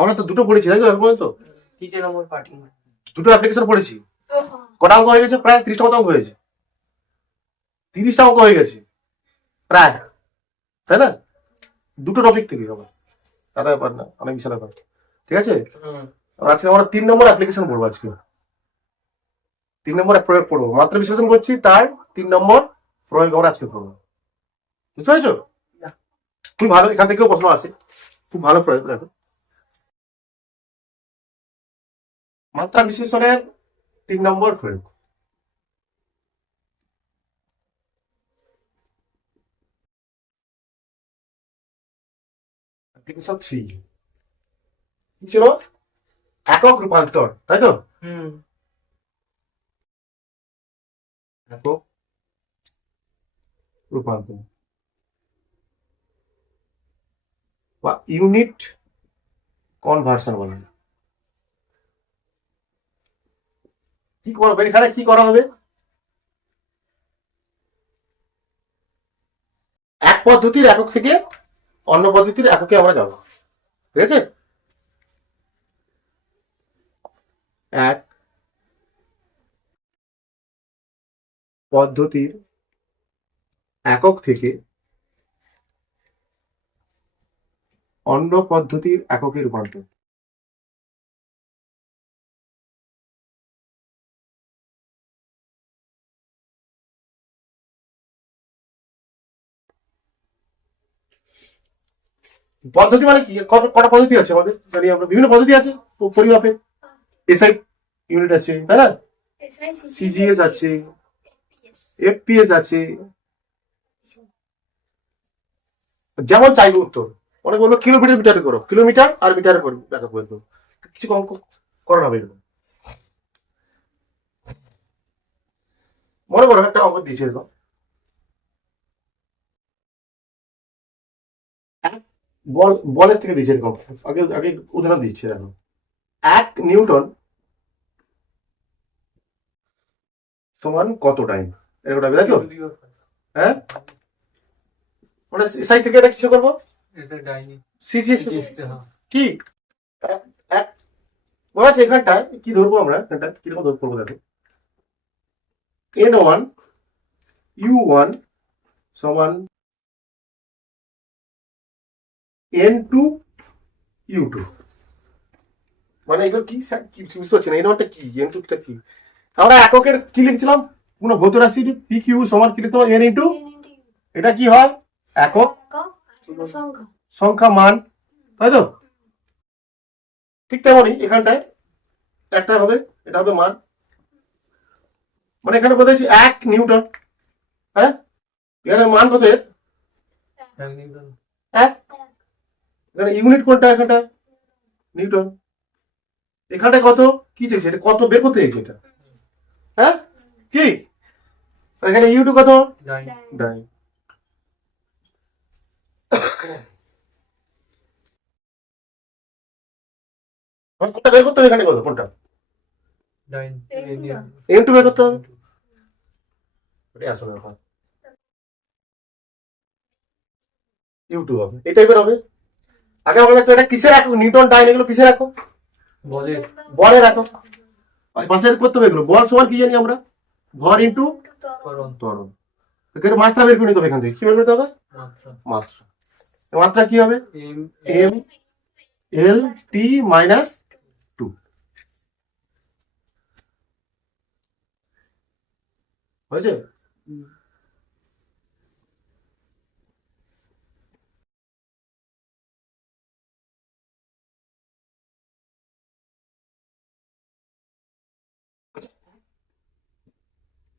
আমরা তো দুটো পড়েছি তাই তো বলো তো, দ্বিতীয় নম্বর পার্টি দুটো অ্যাপ্লিকেশন পড়েছি। কটা অঙ্ক হয়ে গেছে? প্রায় 30টা মতো অঙ্ক হয়েছে, 30টা অঙ্ক হয়ে গেছে প্রায়, তাই না? দুটো টপিক থেকে আবার সাদা ব্যাপার না, অনেক বিশাল ব্যাপার। ঠিক আছে, আজকে আমরা 3 নম্বর অ্যাপ্লিকেশন পড়বো। আজকে 3 নম্বর প্রয়োগ পড়বো, মাত্রা বিশ্লেষণ করছি তার 3 নম্বর প্রয়োগ আমরা আজকে পড়বো। বুঝতে পেরেছো? খুব ভালো, এখান থেকেও প্রশ্ন আসে, খুব ভালো প্রয়োগ। দেখো, মাত্রা বিশ্লেষণের 3 নম্বর প্রয়োগ। অ্যাপ্লিকেশন 3 কি ছিল? একক রূপান্তর, তাই তো? একক রূপান্তর বা ইউনিট কনভার্সন বলে। কি করবে এখানে, কি করা হবে? এক পদ্ধতির একক থেকে অন্য পদ্ধতির এককে আমরা যাব। ঠিক আছে, এক পদ্ধতির একক থেকে অন্য পদ্ধতির এককে রূপান্তর। পদ্ধতি মানে কি? কটা পদ্ধতি আছে আমাদের জানি আমরা, বিভিন্ন পদ্ধতি আছে পরিমাপে। এসআই ইউনিট আছে, তাই না? সিজিএস আছে, এফপিএস আছে, যেমন চাইবো উত্তর। অনেক বলবো কিলোমিটার মিটারে করো, কিলোমিটার আর মিটারে করো, ব্যাখ্যা করে দেবো, কিছু অঙ্ক করানো হবে এরকম। মনে করো একটা অঙ্ক দিয়েছে এরকম, বলের থেকে দিয়েছে এরকম। আগে আগে উদাহরণ দিচ্ছে, দেখো, 1 নিউটন সমান কত টাইম, এরকম টাইম, তাই তো? হ্যাঁ, ওটা এসআই থেকে এটা কিছু করবো, সিজিএস কি এক বলা আছে এখানটায়। কি ধরবো আমরা এখানটা, কিরকম করবো দেখো, N1 U1 সমান N2 U2। মানে এগুলো কি স্যার, কি বুঝতে পারছি না, N1 টা কি, N2 টা কি? আমরা এককের কি লিখছিলাম, কোন ভৌত রাশি পি কিউ সমান কি লিখতে হবে, N ইন্টু, এটা কি হয়, একক সংখ্যা মান, তাই তো? ঠিক তেমনই এখানটায় একটা হবে, এটা হবে মান। মানে এখানে বলতেছি 1 নিউটন, হ্যাঁ, এখানে মান কত এর, 1। এখানে ইউনিট কোনটা, এখানটা নিউটন, এখানটা কত কি চেয়েছে, এটা কত বের করতে চেয়েছে এটা, হ্যাঁ কি? এখানে ইউটু কত, ডাই। কোনটা বের করতে হবে, এখানে কত, কোনটা এম2 বের করতে হবে, এটাই আসলে ব্যাপার। ইউটু হবে, এই টাইপের হবে। আগে আমরা তো এটা কিসের একক, নিউটন ডাইন এগুলো কিসের একক, বলের একক। পাশের করতে হবে এগুলো, বল সমান কি জানি আমরা, ভর ইন্টু ত্বরণ। এখানে মাত্রা বের করে নিতে হবে, এখান থেকে কি বের করতে হবে, মাত্রা। মাত্রা কি হবে, এম এল টি মাইনাস 2। হয়েছে?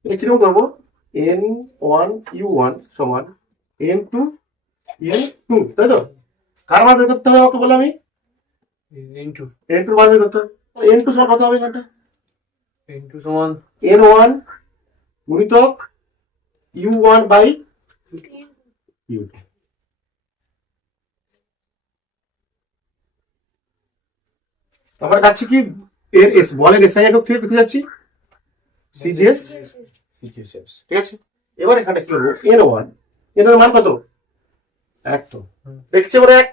এটা কিরকম করবো, N1 U1 সমান N2 U2, তাই তো? কার মান বের করতে হবে আমাকে বলে, আমি N2 মান বের করতে হবে। N2 সমান কত হবে এখানটা, N1 গুণিতক U1 বাই U2। আমরা যাচ্ছি কি, এর এস বলের এসআই একক থেকে কোথায় যাচ্ছি, সিজিএস। ঠিক আছে, এবার এখানে কি করবো, N1 এর মান কত, 1 তো দেখছি এবার 1,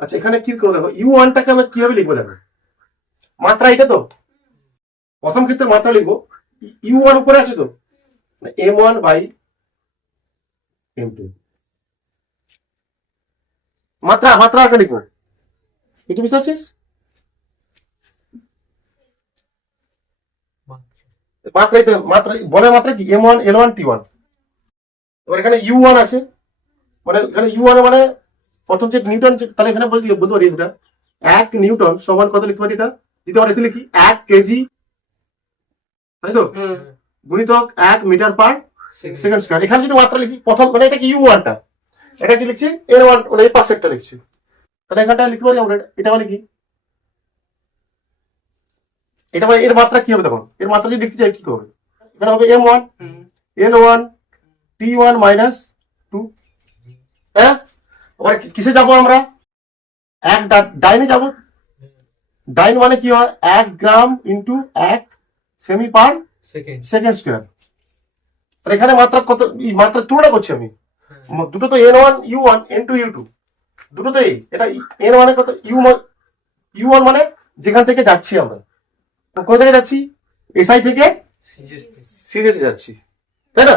আচ্ছা এখানে কি করে দেখো ইউ ওয়ানটাকে আমরা কিভাবে লিখবো দেখো, মাত্রা এটা তো প্রথম ক্ষেত্রে মাত্রা লিখবো, ইউ ওয়ান উপরে আছে তো, M1/M2 মাত্রা মাত্রা আকারে লিখবো, এটা বুঝতে পারছিস? মাত্রাই তো মাত্রা বলে, মাত্রা কি M1 L1 T1। এবার এখানে ইউ ওয়ান আছে, মানে এখানে ইউ ওয়ান মানে প্রথম যে নিউটন, তাহলে এখানে বলতে পারি এটা 1 নিউটন সমান কত লিখতে পারি, এটা দিতে পারি, লিখি 1 কেজি, তাই তো, গুণিতক 1 মিটার/সেকেন্ড স্কয়ার। এখানে যদি মাত্রা লিখি প্রথম, মানে এটা কি ইউ ওয়ানটা, এটা কি লিখছি L1, মানে এই পাশেরটা লিখছি, তাহলে এখানটা লিখতে পারি আমরা এটা মানে কি, এটা মানে এর মাত্রা কি হবে তখন, এর মাত্রা যদি লিখতে চাই কি হবে, এখানে হবে M1 L1 T1 - 2। হ্যাঁ, আবার কিসে যাবো আমরা, এক ডাইনে যাব, ডাইন মানে কি হয় 1 গ্রাম ইন্টু 1 সেমি/সেকেন্ড স্কয়ার। তাহলে এখানে মাত্রা কত, মাত্রা তুলনা করছি আমি, দুটো তো N1 U1 N2 U2, দুটো তো এটা N1 কত, U1 মানে যেখান থেকে যাচ্ছি আমরা, কোথা থেকে যাচ্ছি, SI থেকে সিরিজে যাচ্ছি, তাই না?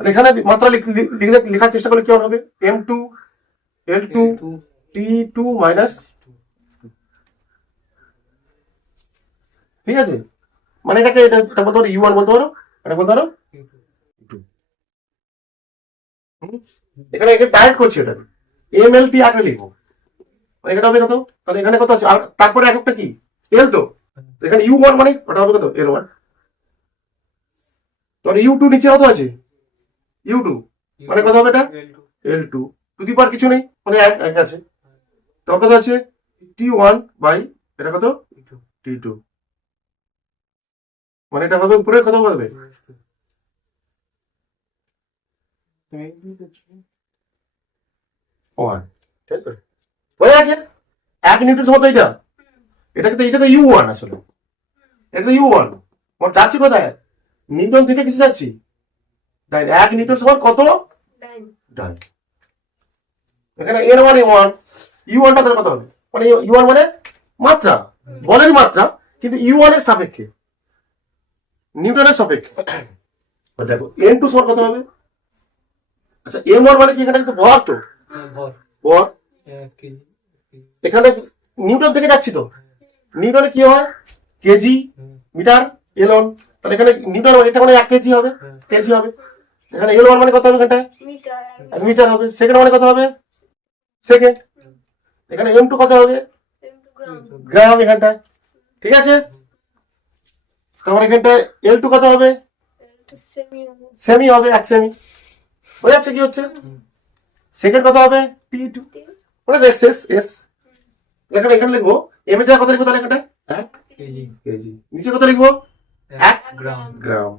এখানে মাত্রা লেখার চেষ্টা করলে কি হবে, M2 L2 T2 - ঠিক আছে, মানে এটাকে এটা বলতে পারো U1 বলতে পারো, এটা বলতে পারো U2। এখানে ডাইরেক্ট করছি, এটা MLT আগে লিখবো, মানে এখানে হবে কত, তাহলে এখানে কত আছে, আর তারপরে এককটা কি এল তো, এখানে U1 মানে ওটা হবে কত L1, তাহলে U2 নিচে কত আছে, U2 মানে কত হবে এটা L2, টু দি পাওয়ার কিছু নেই, মানে এক আছে, তো কত আছে T1 বাই এটা কত T2, মানে এটা হবে উপরে কত বলবে 1, ঠিক আছে, হয়ে আছে 1 নিউটন সমান তো এটা কিন্তু, এটা তো U1 আসলে, এটা তো U1, মানে যাচ্ছি কোথায়, নিউটন থেকে কিসে যাচ্ছি, ডাইন, 1 নিউটন সমান কত ডাইন। এখানে N1 M1 U1টা তাহলে কত হবে, মানে U1 মানে মাত্রা, বলের মাত্রা, কিন্তু U1 এর সাপেক্ষে, নিউটনের সাপেক্ষে। দেখো N2 সমান কত হবে, আচ্ছা M1 মানে কি, এখানে কিন্তু ভর তো, ভর এখানে নিউটন থেকে যাচ্ছি তো, নিউটনে কি হয় কেজি মিটার L1, তাহলে এখানে নিউটন এটা মানে 1 কেজি হবে, কেজি হবে, এখানে L1 মানে কত হবে, এখানটায় মিটার হবে, সেকেন্ড মানে কত হবে সেকেন্ড, এখানে M2 কত হবে গ্রাম এখানটায়, ঠিক আছে, তারপর এখানটায় L2 কত হবে সেমি হবে, 1 সেমি, বোঝা যাচ্ছে কি হচ্ছে, সেকেন্ড কত হবে T2, মানে এস এস এস, এখানে এখানে লিখবো এম এর জায়গায় কত লিখবো, তাহলে এখানটায় 1 কেজি, নিচে কত লিখবো 1 গ্রাম,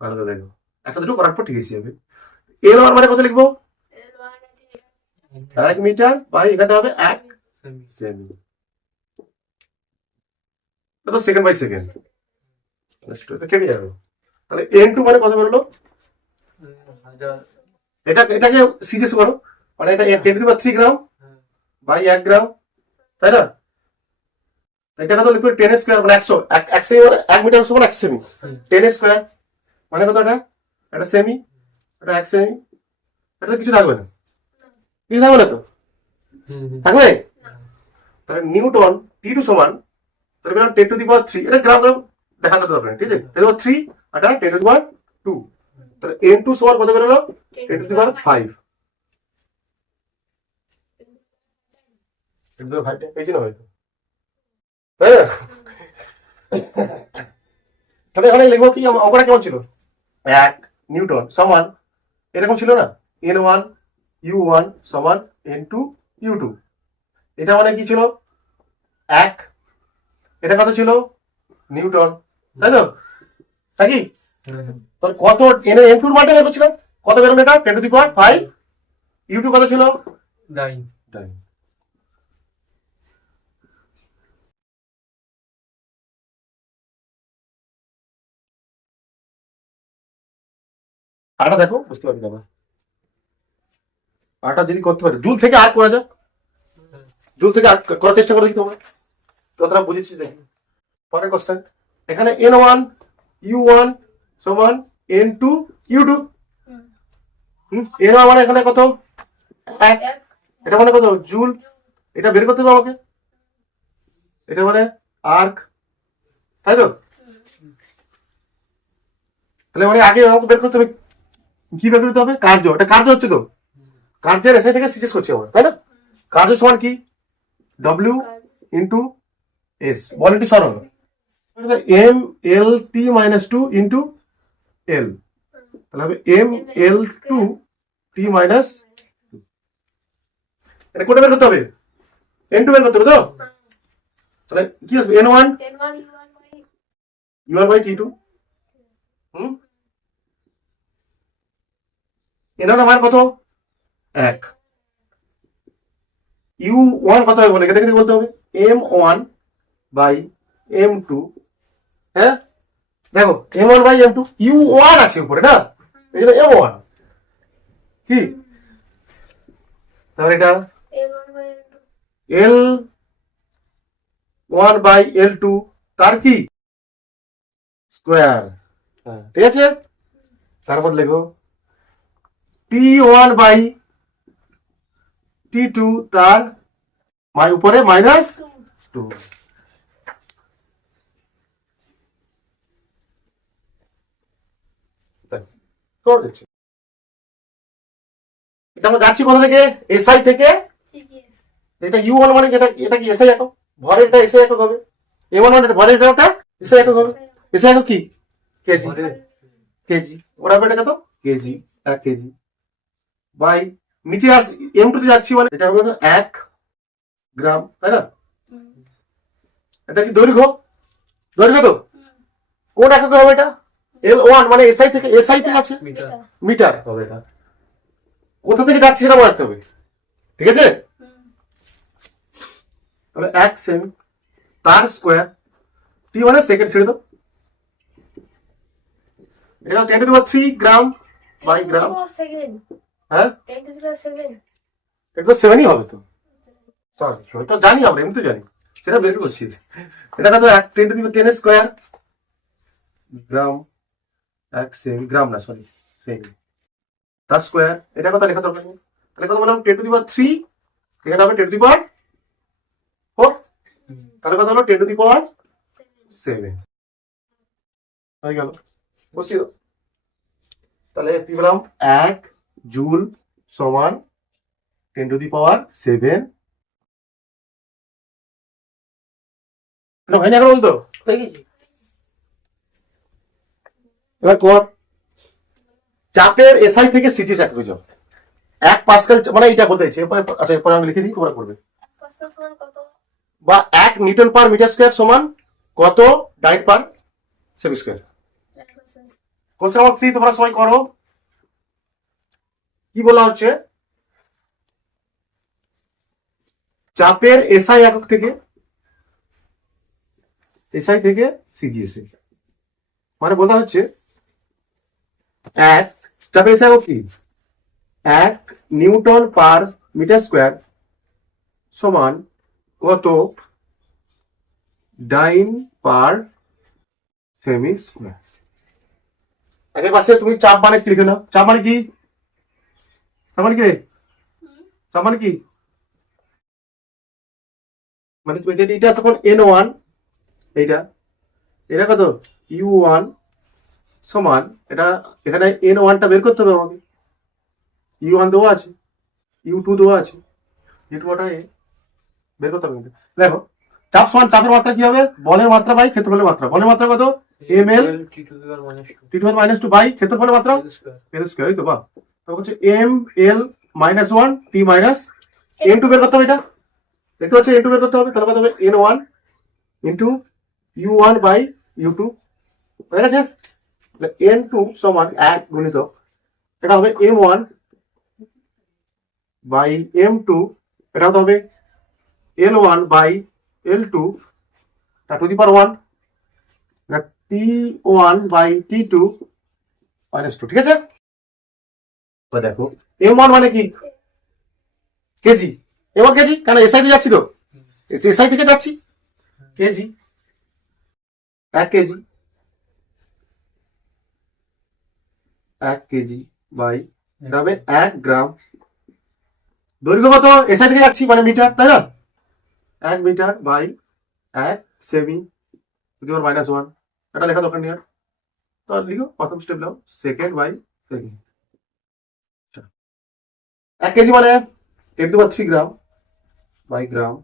ভালো করে দেখো, একটা দুটো করার পর ঠিক আছে হবে, L1 মানে কত লিখবো 1 মিটার বাই এখানটা হবে 1 সেমি, তো সেকেন্ড/সেকেন্ড কেটে যাবে, তাহলে N2 মানে কত বেরোলো, এটাকে সিরিয়াস করো, মানে এটা 10⁻³ গ্রাম বাই 1 গ্রাম, তাই না, এটা কত লিখবে 10 স্কয়ার, মানে 100, 1 সেমি মানে 1 মিটার সমান 1 সেমি, 10 স্কয়ার মানে কত, এটা সেমি, এটা 1 সেমি, এটা কিছু থাকবে না, কিছু থাকবে না তো, থাকবে, তাহলে নিউটন T2 সমান, তাহলে 10⁻³, এটা গ্রাম গ্রাম দেখাতে দরকার নেই, ঠিক আছে, 10⁻³ আর 10⁻², তাহলে N2 সমান কত বেরোলো 10⁵, 10⁵ পেয়েছি না হয়তো, তাই না, তাহলে এখানে লিখবো কি, অঙ্কটা কেমন ছিল, 1 নিউটন সমান এরকম ছিল না, N1 U1 সমান N2 U2, এটা মানে কি ছিল 1, এটা কত ছিল নিউটন, তাই তো, নাকি, তাহলে কত N2 মান বের করছিলাম, কত বেরোলো এটা 10⁵, U2 কত ছিল 9। আটা দেখো বুঝতে পারবি না, আরটা যদি করতে পারে জুল থেকে আর করা যাক, জুল থেকে আর করার চেষ্টা করে দেখি তোমরা কতটা বুঝেছিস দেখি। পরের কোশ্চেন, এখানে n1 u1 সমান n2 u2। n1 মানে এখানে কত, 1, এটা মানে কত জুল, এটা বের করতে হবে আমাকে, এটা মানে আর্ক, তাই তো? তাহলে মানে আগে আমাকে বের করতে হবে, কি বের করতে হবে, কার্য। এটা কার্য হচ্ছে তো, কার্যের এসআই থেকে সিরিজ করছি আমরা, তাই না? কার্য সমান কি, ডব্লিউ ইন্টু এস, বল একটু সরল, M L T minus two into L, তাহলে হবে এম এল টু টি মাইনাস, এটা কোনটা বের করতে হবে, এন টু বের করতে হবে তো, তাহলে কি আসবে N one u one by T two, N one মান কত, 1, ইউ ওয়ান কত হবে বলে দেখে বলতে হবে, M one by M two. হ্যাঁ দেখো M one by M two, u one আছে উপরে না, এই জন্য এম ওয়ান কি, তাহলে এটা L one by L two তার কি স্কোয়ার, ঠিক আছে? তারপর লেখো T one by T two তার উপরে মাইনাস টু। এটা আমরা যাচ্ছি কোথা থেকে, এসআই থেকে, এটা ইউ ওয়ান মানে এটা কি এসআই একক, ভরের এটা এসআই একক হবে, এ ওয়ান মানে ভরের এটা এসআই একক হবে, এসআই একক কি কেজি, কেজি ওরা এটা কত কেজি, 1 কেজি বাই নিচে আস এম টু তে যাচ্ছি মানে এটা হবে 1 গ্রাম, তাই না? এটা কি দৈর্ঘ্য, দৈর্ঘ্য তো কোন একক হবে এটা, এল ওয়ান মানে এসআই থেকে, এসআই তে আছে মিটার হবে, এটা কোথা থেকে যাচ্ছে সেটা মনে রাখতে হবে, ঠিক আছে? তাহলে 1 সেমি তার স্কোয়ার, টি মানে সেকেন্ড ছেড়ে দাও, এটা 10 to the power 3 gram by গ্রাম, হ্যাঁ এটা তো 7ই হবে তো, সরি এটা জানি আমরা, এমনি তো জানি, সেটা বের করছি। এটা কত 10 to the power 10 square gram, 1 cm, gram না সরি সেমি, তার স্কোয়ার, এটা কত লেখা দরকার নেই, তাহলে কত বললাম 10 টু দি পাওয়ার 3, এখানে হবে 10 টু দি পাওয়ার 4, তাহলে কত হলো 10 টু দি পাওয়ার 7 হয়ে গেল, বসিয়ে দাও। তাহলে কি বললাম 1 জুল সমান 10 টু দি পাওয়ার 7, হয়নি এখন বলতো হয়ে গেছি। এবার কর চাপের এসআই থেকে সিটি এক বুঝো, 1 পাস্কাল মানে এটা বলতে চাইছি, আচ্ছা এরপর আমি লিখে দিই, তোমরা করবে, বা 1 নিউটন পার মিটার স্কয়ার সমান কত ডাইট পার সেমি স্কয়ার। কোশ্চেন নাম্বার 3 তোমরা সবাই করো, কি বলা হচ্ছে, চাপের এসআই একক থেকে, এসআই থেকে সিজিএসএ মানে বলা হচ্ছে 1 চাপের এসআই একক কি 1 নিউটন পার মিটার স্কয়ার সমান কত ডাইন পার সেমি স্কয়ার। একের পাশে তুমি চাপ মানে কি লিখে নাও, চাপ মানে কি, চাপ মানে কি রে, চাপ মানে কি, মানে এটা তখন n1, এইটা এটা কত u1 সমান, এটা এখানে n1 টা বের করতে হবে আমাকে, u1 দেওয়া আছে, u2 দেওয়া আছে, u2 টা বের করতে হবে। দেখো চাপ সমান চাপের মাত্রা কি হবে, বলের মাত্রা বাই ক্ষেত্রফলের মাত্রা, বলের মাত্রা কত ml T to the power minus 2 by ক্ষেত্রফলের মাত্রা l স্কয়ার, এই তো বা তো হচ্ছে ml minus 1 t minus n2 বের করতে হবে, এটা দেখতে পাচ্ছ n2 বের করতে হবে, তাহলে কত হবে n1 into u1 by u2 হয়ে গেছে, n2 সমান 1 গুণিত এটা হবে m1 বাই m2, এটা হবে l1 by l2 to the power 1 t1 by t2 minus 2, ঠিক আছে? তো দেখো m1 মানে কি কেজি, এবার কেজি কেন এসআই দিয়ে যাচ্ছি তো, এসআই থেকে যাচ্ছি, কেজি 1 কেজি, 1 কেজি বাই এটা হবে 1 গ্রাম। দৈর্ঘ্য কত, এসআই থেকে যাচ্ছি মানে মিটার, তাই না? 1 metre by 1 cm to the power -1। এটা লেখা দরকার নেই আর, তো লিখো প্রথম স্টেপ নাও, সেকেন্ড বাই সেকেন্ড। 1 কেজি মানে 10 to the power 3 gram by gram,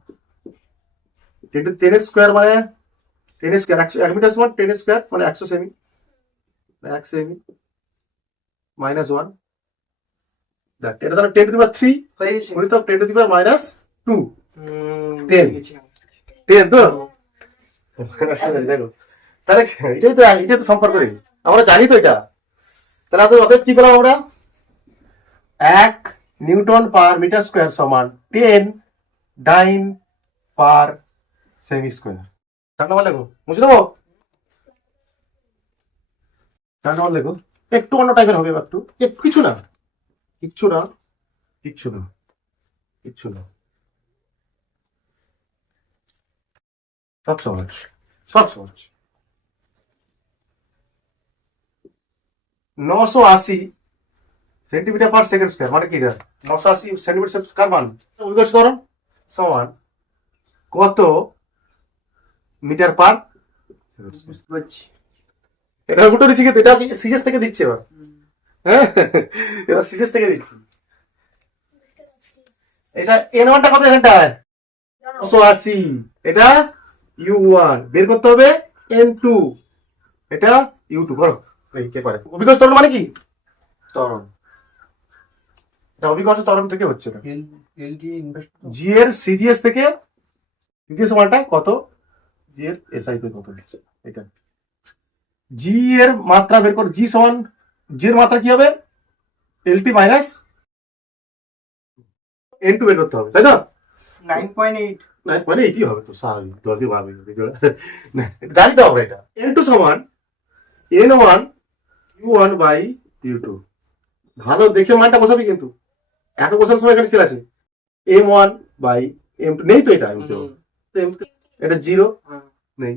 10 square মানে 10 স্কোয়ার, 1 মিটার সমান 10 স্কোয়ার মানে 100 সেমি, 1 সেমি -1। দেখ এটা ধরো 10 টু দি পাওয়ার 3 হয়ে গেছে। গুণিতক 10 টু দি পাওয়ার -2, 10 হয়ে গেছে। 10 তো দেখো, তাহলে এটাই তো সম্পর্ক রে, আমরা জানি তো এটা। তাহলে অতএব কি পেলাম আমরা, 1 নিউটন পার মিটার স্কোয়ার সমান 10 ডাইন পার সেমি স্কোয়ার। 4 নম্বর লেখো, বুঝে দেবো? 4 নম্বর লেখো, একটু অন্য টাইপের হবে, একটু একটু কিছু না, কিচ্ছু না, কিচ্ছু না, কিচ্ছু না, সব সহজ, সব সহজ। 980 সেন্টিমিটার পার সেকেন্ড স্কোয়ার মানে কি রে, 980 সেন্টিমিটার কার মান, অভিকর্ষ ত্বরণ সমান কত মিটার পার, বুঝতে পারছি। এটা উল্টো দিচ্ছি কিন্তু, এটা সিরিয়াস থেকে দিচ্ছে এবার, হ্যাঁ এবার সিরিয়াস থেকে দিচ্ছি। এটা n1টা কত এখানটায়, 980, এটা u1 বের করতে হবে, n2 এটা u2 করো। এই কে পারে, অভিকর্ষ ত্বরণ মানে কি, ত্বরণ, এটা অভিকর্ষ ত্বরণ থেকে হচ্ছে না, জি এর সিজিএস থেকে, সিজিএস মানটা কত, জি এর এসআই তে কত হচ্ছে, এটা জি এর মাত্রা বের কর, জি সমান, জি এর মাত্রা কি হবে, এলটি মাইনাস n2 বের করতে হবে, তাই না? 9.8 মানে এটি হবে তো স্বাভাবিক, 10 দিয়ে ভাবি জানি তো আমরা এটা, n2 সমান n1 u1 বাই u2। ভালো দেখে মানটা বসাবি কিন্তু, এত বসানোর সময় এখানে খেল আছে, m1 বাই m2 নেই তো, এটা m2, এটা 0 নেই,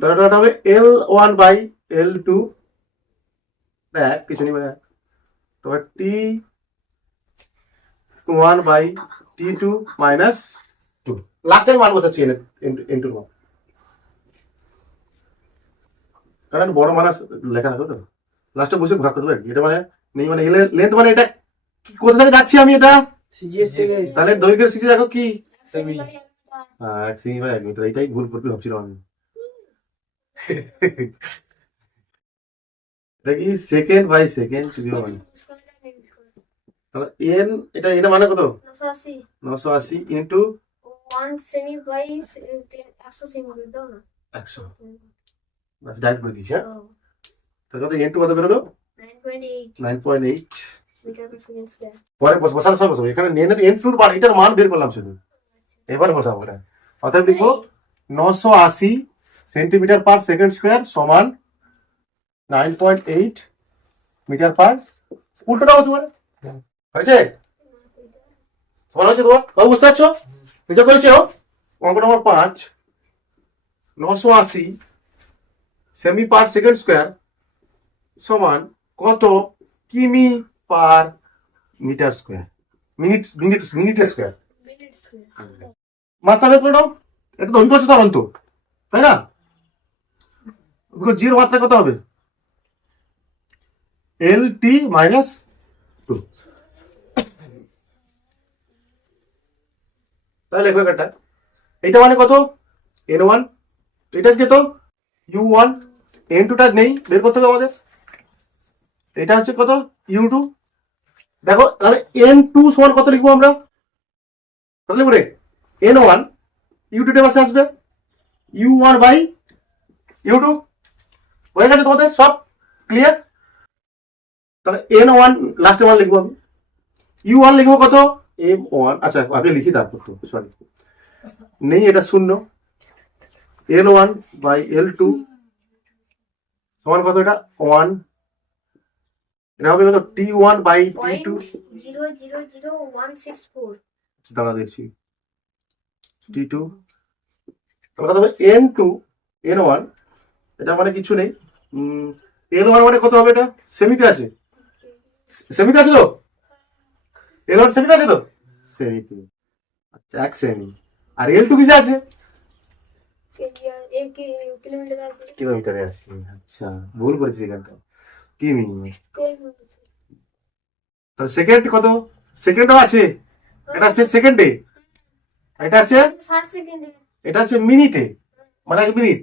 তাহলে এটা হবে l1 বাই l2, এক কিছু নেই মানে, তারপর t1 by t2 minus 2। Last time মান বসাচ্ছি n2 মান, কারণ বড় মান লেখা থাকবে তো, লাস্টে বসে ভাগ করতে পারি, এটা মানে নেই মানে লেন্থ মানে এটা কি, কোথা থেকে যাচ্ছি আমি এটা, সিজিএস থেকে তাহলে দৈর্ঘ্যের সিজি দেখো কি, সেমি। হ্যাঁ 1 সেমি বাই 1 মিটার, এটাই ভুল করতে ভাবছিলাম আমি। এটা কি সেকেন্ড বাই সেকেন্ড সিজি মানে, তাহলে এন, এটা এটা মানে কত, 980 ইন্টু 1 সেমি বাই 100 সেমি করে দাও না, 100, ডাইরেক্ট করে দিচ্ছি, হ্যাঁ। তো তাহলে কত n2 কত বেরোলো, 9.8 9.8। Metre per second square. পরে বসানো সব বসাবো, এখানে n2 বার, এটার মান বের করলাম শুধু, এবার বসাবো এটা। অতএব লিখবো 980 সেন্টিমিটার পার সেকেন্ড স্কোয়ার সমান 9.8 মিটার পার, উল্টোটা হতে পারে, হয়েছে তোমার, হয়েছে তোমার, বাবু বুঝতে পারছো, বুঝতে করেছো? অঙ্ক নম্বর 5, 980 সেমি পার সেকেন্ড স্কোয়ার সমান কত কিমি পার মিটার স্কোয়ার, মিনিটের স্কোয়ার, মিনিট স্কয়ার। মাত্রা বের করে নাও, এটা তো অভিকর্ষ ত্বরণ তো, তাই না? জিরো মাত্রা কত হবে, এল টি মাইনাস 2। তাহলে লেখো এটা, এটা মানে কত, n1, এটা কত u1, n2টা নেই, বের করতে হবে আমাদের, এটা হচ্ছে কত u2। দেখো তাহলে n2 সমান কত লিখবো আমরা, কত লিখবো রে, n1 u2 তে পাশে আসবে u1 বাই u2, হয়ে গেছে তোমাদের সব ক্লিয়ার। তাহলে n1 লাস্টে মান লিখবো আমি, u1 লিখবো কত m1, আচ্ছা আগে লিখি তারপর তো, সরি নেই, এটা শূন্য, l1 বাই l2 সমান কত, এটা 1, এটা হবে কত t1 বাই t2, 0.000164 দাঁড়া দেখছি T2 তাহলে কত হবে N2 N1 এটা মানে কিছু নেই N1 মানে কত হবে এটা সেমিতে আছে সেমিতে আছে তো N1 সেমিতে আছে তো সেমিতে আচ্ছা 1 সেমি আর L2 কিসে আছে एक किलोमीटर আছে কিলোমিটারে আছে আচ্ছা ভুল করেছি এখানটা কিমি कोई তাহলে সেকেন্ড কত সেকেন্ডও আছে এটা হচ্ছে সেকেন্ডে এটা আছে 60 সেকেন্ড এটা হচ্ছে মিনিটে মানে 1 মিনিট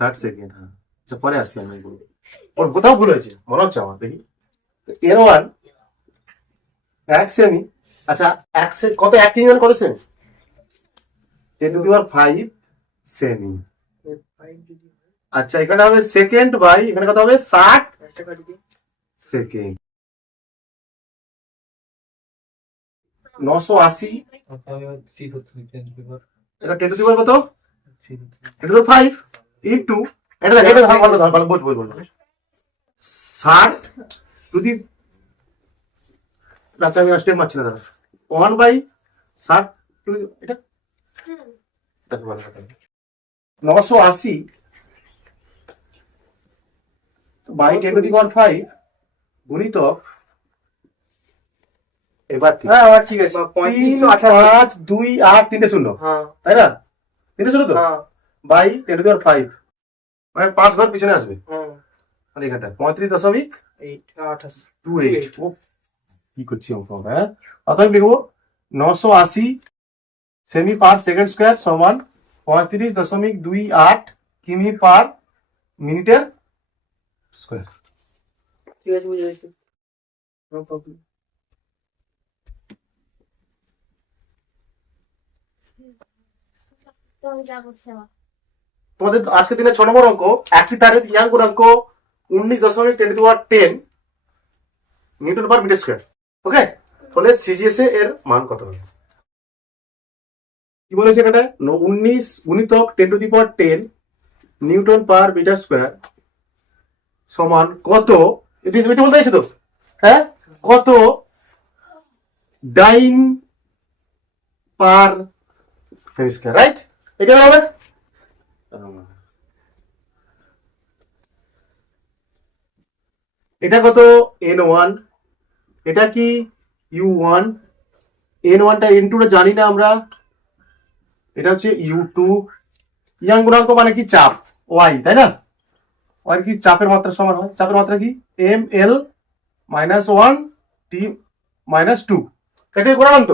60 সেকেন্ড হ্যাঁ আচ্ছা পরে আসছি আমি বলবো ওর কোথাও ভুল হয়েছে মনে হচ্ছে আমার দেখি N1 1 সেমি আচ্ছা 1 সে কত 1 কিমি মানে কত সেমি 10⁵ সেমি আচ্ছা এখানে হবে সেকেন্ড বাই এখানে কত হবে 60 সেকেন্ড 980 এটা 10⁵ কত 10⁵ ইনটু এটা ভালো বল 60 যদি আচ্ছা আমি স্টেপ মারছি না দাঁড়া 1/60 এটা দেখো ভালো কথা 980 বাই 10⁵ গুণিতক এবার ঠিক হ্যাঁ আবার ঠিক আছে 3528 5 2 8 3 0 হ্যাঁ তাই না 3 0 তো হ্যাঁ বাই 10⁵ মানে 5 ঘর পিছনে আসবে হুম মানে এখানটা 35.28 28 ও কি করছি অঙ্ক হ্যাঁ অতএব লিখবো 980 সেমি পার সেকেন্ড স্কোয়ার সমান 35.28 কিমি পার মিনিটের স্কোয়ার ঠিক আছে বুঝে গেছি নো প্রবলেম তো আমি যা করছি আমার তোমাদের আজকের দিনে 6 নম্বর অঙ্ক একটি তারের ইয়াং গুণাঙ্ক 19.10 newton per metre square okay তাহলে সিজিএস এর মান কত হবে কি বলেছে এখানে 19 গুণিতক 10⁻10 নিউটন পার মিটার স্কোয়ার সমান কত এটি বলতে চাইছো তো হ্যাঁ কত ডাইন পার স্কোয়ার রাইট এটা হবে এটা কত N1 এটা কি U1 N1 টা N2 টা জানি না আমরা এটা হচ্ছে U2 ইয়াং গুণাঙ্ক মানে কি চাপ Y তাই না Y কি চাপের মাত্রা সমান হয় চাপের মাত্রা কি ml -1 t -2 এটাই গুণাঙ্ক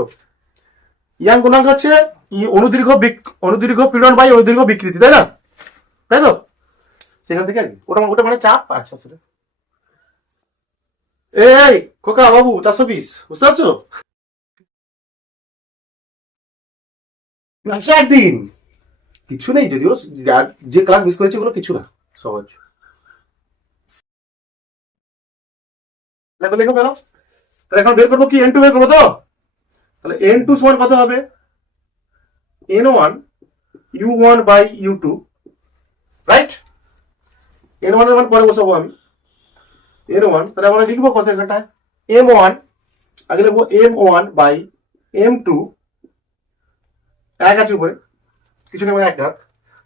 ইয়াং গুণাঙ্ক হচ্ছে অনুদৈর্ঘ্য পীড়ন বাই অনুদৈর্ঘ্য বিকৃতি তাই না তাই তো সেখান থেকে আর কি ওটা মানে চাপ আচ্ছা সেটা এই খোকা বাবু 420 বুঝতে পারছো ক্লাসে একদিন কিছু নেই যদিও যে ক্লাস মিস করেছে ওগুলো কিছু না সহজ লেখো কেন তাহলে এখন বের করবো কি N2 বের করবো তো তাহলে N2 সমান কত হবে N1 U1 by U2 right N1 এর মান পরে বসাবো আমি N1 তাহলে আমরা লিখবো কত এখানটায় M1 আগে লিখবো M1 বাই M2 এক আছে উপরে কিছু নেই এক ঘাত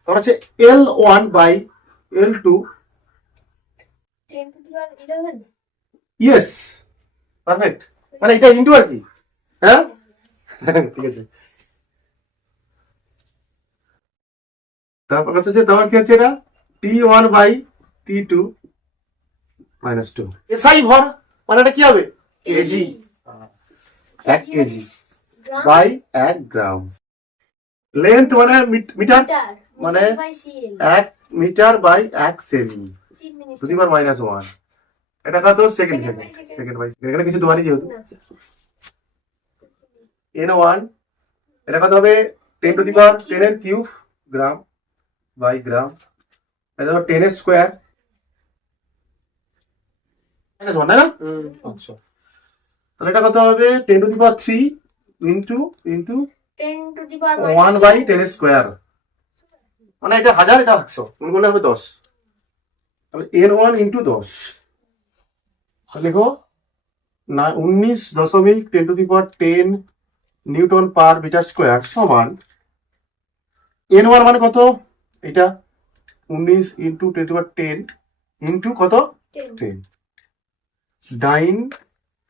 তারপর হচ্ছে L1 by L2 10 to the power 11 yes perfect মানে এটা ইনটু আর কি হ্যাঁ ঠিক আছে তারপর হচ্ছে তোমার কি হচ্ছে এটা T1 বাই T2 -2 এসআই ভর মানে এটা কি হবে kg 1 kg by 1 gram length মানে মিটার মানে 1 metre by 1 cm to the power -1 এটা কত সেকেন্ড বাই এখানে কিছু দেওয়া নেই যেহেতু N1 এটা কত হবে 10 টু দি পাওয়ার 10 এর কিউব গ্রাম বাই গ্রাম এটা হবে 10 এর স্কোয়ার -1 তাই না আচ্ছা তাহলে এটা কত হবে 10 to the power 3 into 10 to the power 1 by 10 এর স্কোয়ার মানে এটা 1000 এটা 100 গুণ করলে হবে 10 তাহলে N1 ইনটু 10 তাহলে লিখো না 19.10 to the power 10 newton per metre square সমান n1 মানে কত, এটা 19 ইন্টু 10 ইন্টু কত 10 10 ডাইন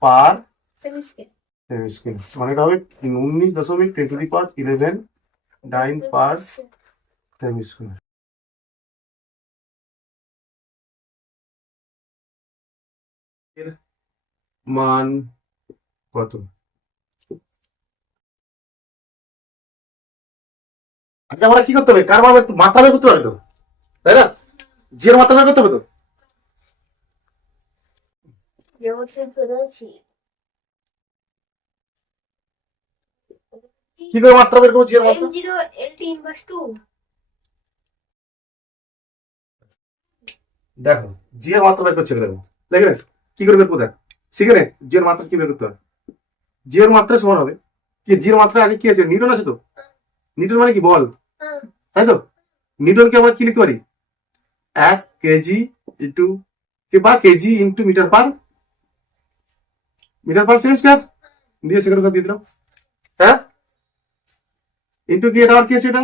পার সেমি স্কেয়ার স্কোয়ার, মানে এটা হবে 19.10^11 ডাইন পার সেমি স্কোয়ার। এর মান কত? আগে আমরা কি করতে হবে, কার মান মাত্রা বের করতে হবে তো, তাই না? জি এর মাত্রা বের করতে হবে তো। যেমন করেছি কি করে মাত্রা বের করবো জি এর মাত্রা? m0 lt inverse 2 দেখো জি এর মাত্রা বের করছে, দেখো দেখে নে কি করে বের করবো, দেখ শিখে নে জি এর মাত্রা কি বের করতে হবে। জি এর মাত্রা সমান হবে কি, জি এর মাত্রা আগে কি আছে, নিউটন আছে তো, নিউটন মানে কি বল, তাই তো? নিউটনকে আমরা কি লিখতে পারি, 1 কেজি ইন্টু বা KG into metre per second square, দিয়ে সেকেন্ড দিয়ে দিলাম, হ্যাঁ ইন্টু কি, এটা আর কি আছে, এটা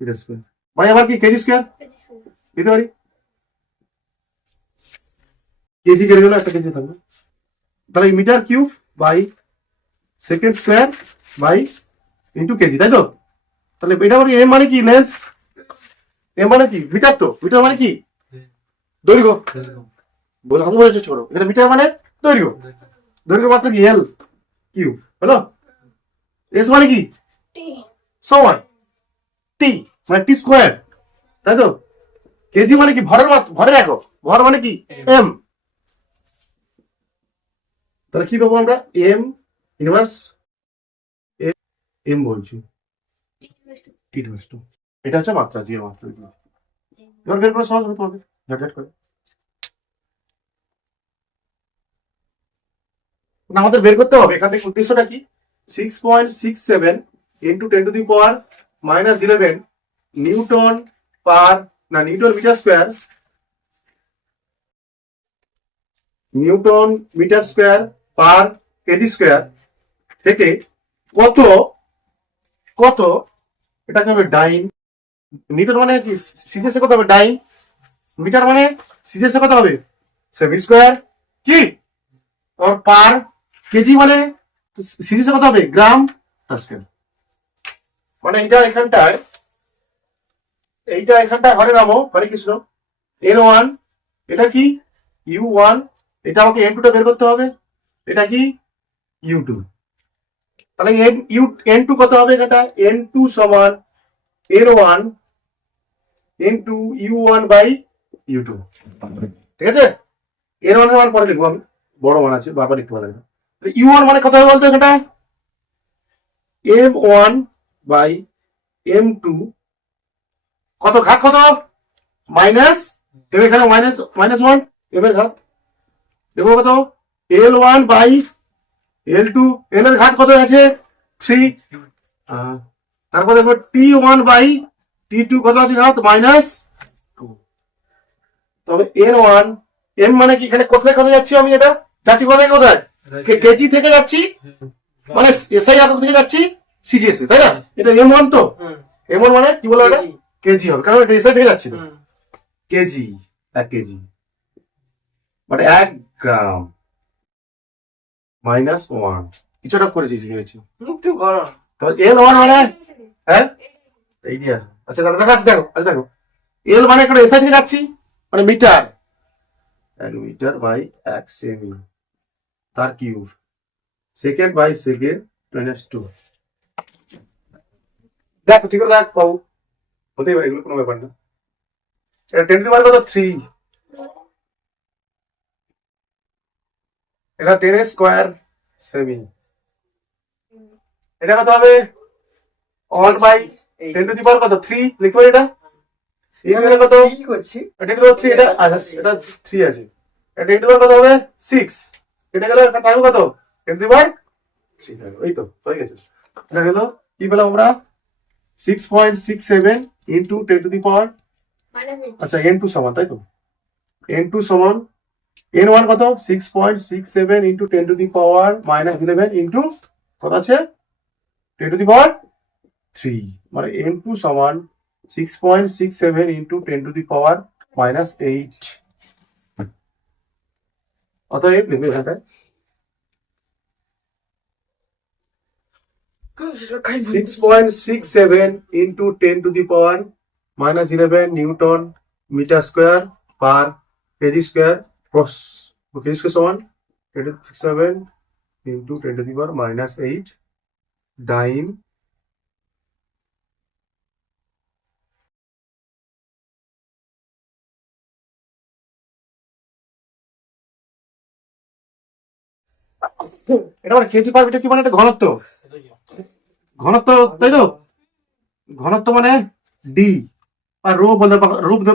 মিটার স্কোয়ার, ভাই আবার কি কেজি স্কোয়ার দিতে পারি, কেজি কেটে গেল, একটা কেজি থাকবে, তাহলে metre cube by second square by into KG, তাই তো? তাহলে এটা মানে এম মানে কি, লেন্থ, এম মানে কি মিটার, তো মিটার মানে কি দৈর্ঘ্য, বোঝা কথা বোঝার চেষ্টা করো, এটা মিটার মানে দৈর্ঘ্য, দৈর্ঘ্য মাত্রা কি এল কিউব হলো, এস মানে কি t সমান টি মানে টি স্কোয়ার, তাই তো? কেজি মানে কি ভরের ভরের একক, ভর মানে কি এম, তাহলে কি পাবো আমরা, এম ইনভার্স এম বলছি টি ইনভার্স টু, এটা হচ্ছে মাত্রা, জি এর মাত্রা। এবার বের করে সহজ হতে হবে ঝটঝট করে, না আমাদের বের করতে হবে এখান থেকে উদ্দেশ্যটা কি, 6.67 ইন্টু 10^-11 নিউটন পার না newton metre square, newton metre square per KG square থেকে কত কত এটাকে হবে ডাইন, নিউটন মানে কি সিজিএসে কত হবে ডাইন, মিটার মানে সিজিএসে কত হবে সেমি স্কোয়ার কি, আর পার কেজি মানে সিজিএসে কত হবে গ্রাম পার স্কোয়ার, মানে এইটা এখানটায় হরে নামো হরে কৃষ্ণ n1, এটা কি u1, এটা আমাকে n2 টা বের করতে হবে, এটা কি u2, তাহলে n2 কত হবে, এটা n2 সমান n1 into u1 by u2, ঠিক আছে? n1 এর মান পরে লিখবো, আমি বড় মান আছে বারবার লিখতে পারবে না, u1 মানে কত হবে বলতো, এটা m1 বাই m2, কত ঘাত কত মাইনাস, এখানে -1 এম এর ঘাত, দেখো কত l1 বাই l2, l এর ঘাত কত আছে 3, তারপর দেখো t1 বাই t2 কত আছে ঘাত -2, তবে n1 m মানে কি, এখানে কোথায় কোথায় যাচ্ছি আমি, এটা যাচ্ছি কোথায় কোথায়, কেজি থেকে যাচ্ছি, মানে এসআই একক থেকে যাচ্ছি সিজিএস, তাই না? এটা m1 তো, m1 মানে কি বলো, এটা কেজি হবে, কারণ এটা এসআই থেকে যাচ্ছি তো, কেজি 1 কেজি মানে 1 গ্রাম -1, কিছুটা করেছি ভেবেছি, তুই করো তাহলে l1 মানে হ্যাঁ এই দিয়ে আছে, আচ্ছা তাহলে দেখো দেখো এল মানে একটা এসআই থেকে যাচ্ছি, মানে মিটার, 1 মিটার বাই 1 সেমি তার কিউব, সেকেন্ড বাই সেকেন্ড -2, দেখো ঠিক করে দেখ পাবো, হতেই পারে, এগুলো কোনো ব্যাপার না, এটা 10 মানে কত 3, এটা 10 স্কোয়ার সেমি, এটা কত হবে 1 বাই 10 টু দি পাওয়ার কত 3 লিখবো, এটা এই কত কি করছি, 10 টু দি পাওয়ার 3, এটা আচ্ছা এটা 3 আছে, এটা 10 টু দি পাওয়ার কত হবে 6, এটা গেল, এটা থাকবে কত 10 টু দি পাওয়ার 3 থাকবে, এই তো হয়ে গেছে, এটা হলো কি পেলাম আমরা 6.67 ইন্টু 10 টু দি পাওয়ার, আচ্ছা n2 সমান, তাই তো n2 সমান n1 কত 6.67 into 10 to the power -11 into কত আছে 10⁻³ মানে m2 সমান 6.67 ইন্টু 10⁻⁻8। অতএব লিখবে এখানটায় 6.67 into 10⁻⁻11 newton metre square per KG square KG square সমান 10⁻⁷ ইন্টু 10⁻⁻8 ডাইন এটা মানে কেজি পার মিটার কি মানে এটা ঘনত্ব, ঘনত্ব তাই তো, ঘনত্ব মানে ডি আর রো বলতে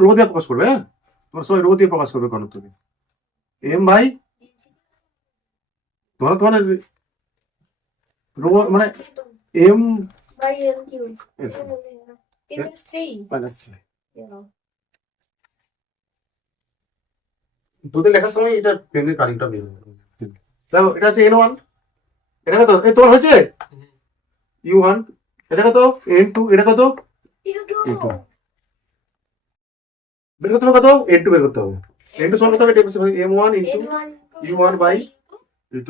রো দিয়ে প্রকাশ করবে। হ্যাঁ তোমরা সবাই রো দিয়ে প্রকাশ করবে ঘনত্বকে। এম ভাই ঘনত্ব মানে রো মানে M by m cube. It is 3. Yeah. দুধে লেখার সময় এটা পেনের কালিটা বের হবে। দেখো এটা হচ্ছে n1, এটা কত এই তোমার হয়েছে u1, এটা কত n2, এটা কত You do. n2 বের করতে হবে, কত n2 বের করতে হবে। n2 সমান কত হবে m1 into N1 U1 by u2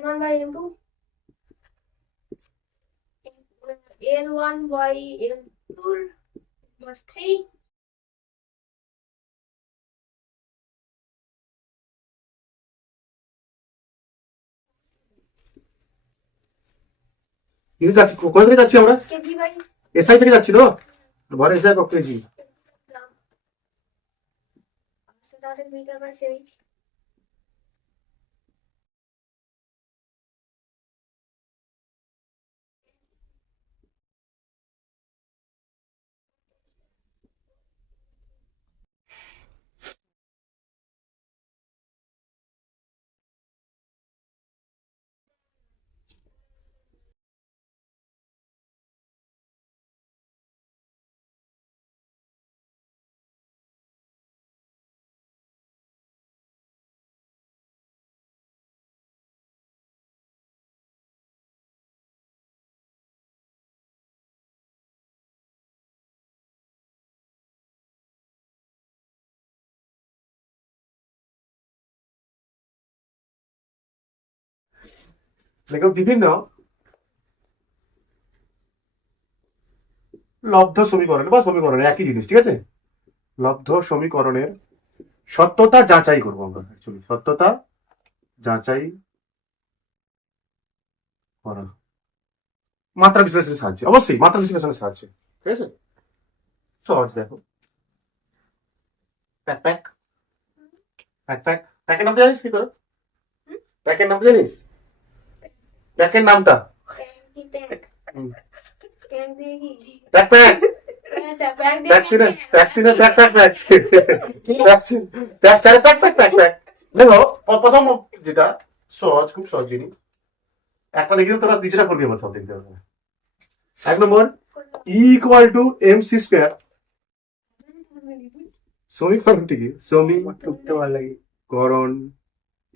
M1 by M2. N1 by M2 plus 3. কিন্তু যাচ্ছি কোথা থেকে যাচ্ছি আমরা kg by এসআই থেকে যাচ্ছি তো ঘরে এসআই কত KG gram. Started meter by 7. দেখো বিভিন্ন লব্ধ সমীকরণ বা সমীকরণ একই জিনিস, ঠিক আছে। লব্ধ সমীকরণের সত্যতা যাচাই করবো আমরা, অ্যাকচুয়ালি সত্যতা যাচাই করা মাত্রা বিশ্লেষণের সাহায্যে, অবশ্যই মাত্রা বিশ্লেষণের সাহায্যে, ঠিক আছে। সহজ দেখো প্যাক প্যাক প্যাক প্যাক প্যাকের নামটা জানিস কি তোর? প্যাকের নামটা জানিস? প্যাকের নামটা প্যাক প্যাক প্যাক তিনে প্যাক তিনে প্যাক প্যাক প্যাক প্যাক চারে প্যাক প্যাক প্যাক প্যাক। দেখো প্রথম যেটা সহজ, খুব সহজ জিনিস, একটা দেখি তোরা নিজেরা করবি, আমার সব দেখতে হবে। 1 number E equal to mc square, সমীকরণটি কি? সমীকরণ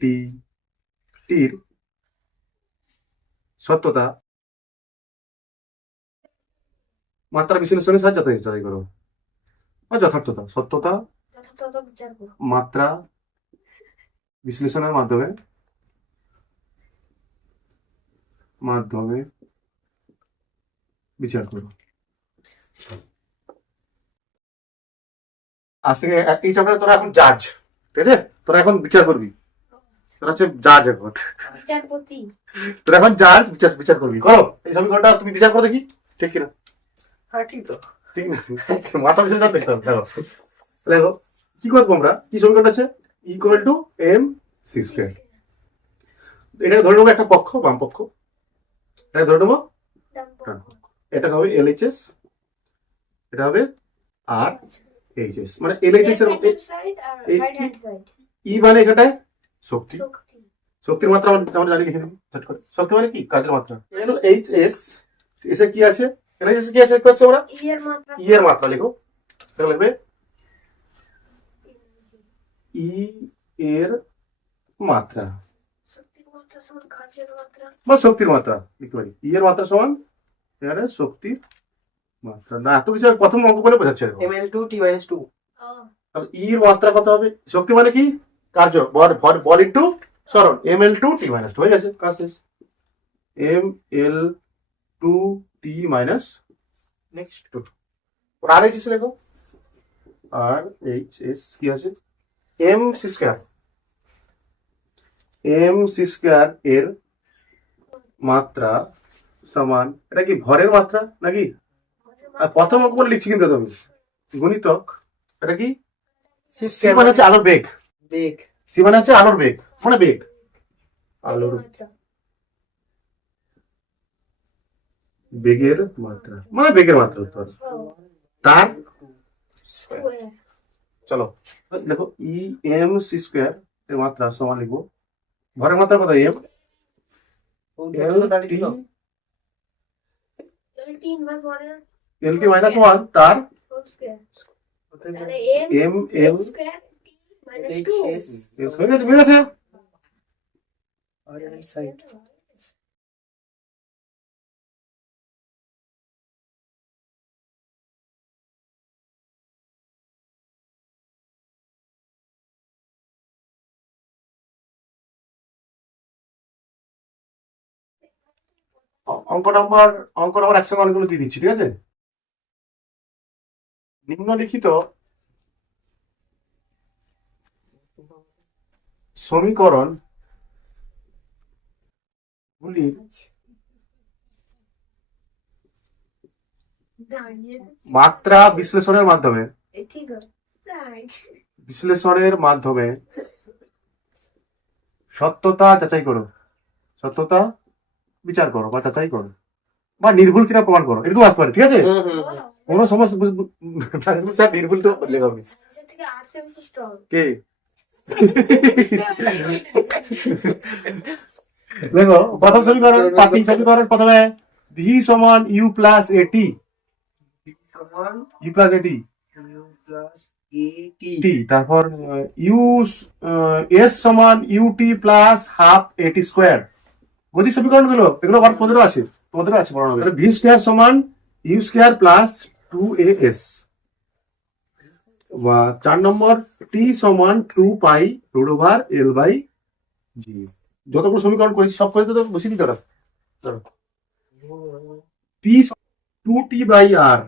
টির সত্যতা মাত্রা বিশ্লেষণের সাহায্যে যাচাই করো, আর যথার্থতা সত্যতা যথাযথ বিচার করো। মাত্রা বিশ্লেষণের মাধ্যমে বিচার করো। আজ থেকে এই চ্যাপ্টারে তোরা এখন জাজ, ঠিক আছে, তোরা এখন বিচার করবি, তোরা হচ্ছে জাজ এখন, বিচারপতি। তোরা এখন জাজ বিচার করবি। করো এই সমীকরণটা তুমি বিচার করো দেখি, ঠিক কিনা? হ্যাঁ ঠিক তো। ঠিক না, মাথা বিশ্লেষণ দেখতে হবে। দেখো দেখো কি করবো আমরা, কি সমীকরণ আছে ইকুয়াল টু mc স্কয়ার, এটাকে ধরে নেবো একটা পক্ষ, বাম পক্ষ, এটা ধরে নেবো, এটা হবে LHS, এটা হবে RHS, মানে LHS এর ই মানে এখানটায় শক্তি, শক্তির মাত্রা আমরা জানি, লিখে দিই চট করে। শক্তি মানে কি? কাজের মাত্রা। LHS এসে কি আছে? LHS কি আছে দেখতে পাচ্ছি আমরা, ই এর মাত্রা লিখো, তাহলে লিখবে ই এর মাত্রা শক্তির মাত্রা সমান কার্যের মাত্রা। বা শক্তির মাত্রা লিখতে পারি। ই এর মাত্রা সমান এখানে শক্তির মাত্রা। না এত কিছু প্রথম অঙ্ক করে বোঝাচ্ছে এরকম। ml2 t-2 ও, তাহলে ই এর মাত্রা কত হবে? শক্তি মানে কি? কার্য, বল ইন্টু সরণ, ml2 t-2 হয়ে গেছে, কাজ শেষ। ml2 t-2 নেক্সট আর এইচ এস লেখো। আর এইচ এস কি আছে? M C square. M C square এর মাত্রা সমান, এটা কি ভরের মাত্রা নাকি? আর প্রথম অঙ্ক বলে লিখছি কিন্তু তুমি গুণিতক, এটা কি? সি মানে হচ্ছে আলোর বেগ, বেগ সি মানে হচ্ছে আলোর বেগ, মানে বেগ, আলোর মাত্রা। বেগের মাত্রা, মানে বেগের মাত্রা উত্তর। তার স্কোয়ার। চলো দেখো, ই এম সি স্কয়ার এর মাত্রা সমান লিখবো, ভরের মাত্রা কত? M L T LT inverse 1 L T minus 1 তার হোল স্কয়ার। তাহলে M L square t minus H 2 S হয়ে গেছে, বুঝে গেছে? আর এই সাইড অঙ্ক নাম্বার একসঙ্গে অনেকগুলো দিয়ে দিচ্ছি, ঠিক আছে? নিম্নলিখিত সমীকরণ গুলির দাঁড়িয়ে মাত্রা বিশ্লেষণের মাধ্যমে ঠিক আছে রাইট। সত্যতা যাচাই করো, সত্যতা বিচার করো বা যাচাই করো, বা নির্ভুল কিনা প্রমাণ করো, এরকম আসতে পারে, ঠিক আছে? কোনো সমস্যা স্যার নির্ভুল তো বললে হবে। সায়েন্সের থেকে আর্টস এ বেশি স্ট্রং। কে দেখো প্রথম সমীকরণ, সমীকরণ প্রথমে ভি সমান ইউ প্লাস এটি, সমান ইউ প্লাস এটি u প্লাস at টি, তারপর ইউ এস সমান UT plus half a t square. গতি সমীকরণ গুলো এগুলো 15 আছে, তোমাদের আছে পড়ানো হবে। ভি স্কোয়ার সমান ইউ স্কোয়ার প্লাস 2as, বা 4 নম্বর টি সমান 2 pi root over L by জি। যতগুলো সমীকরণ করেছি সব করে তো বসে দিতে হবে। পি 2t বাই আর,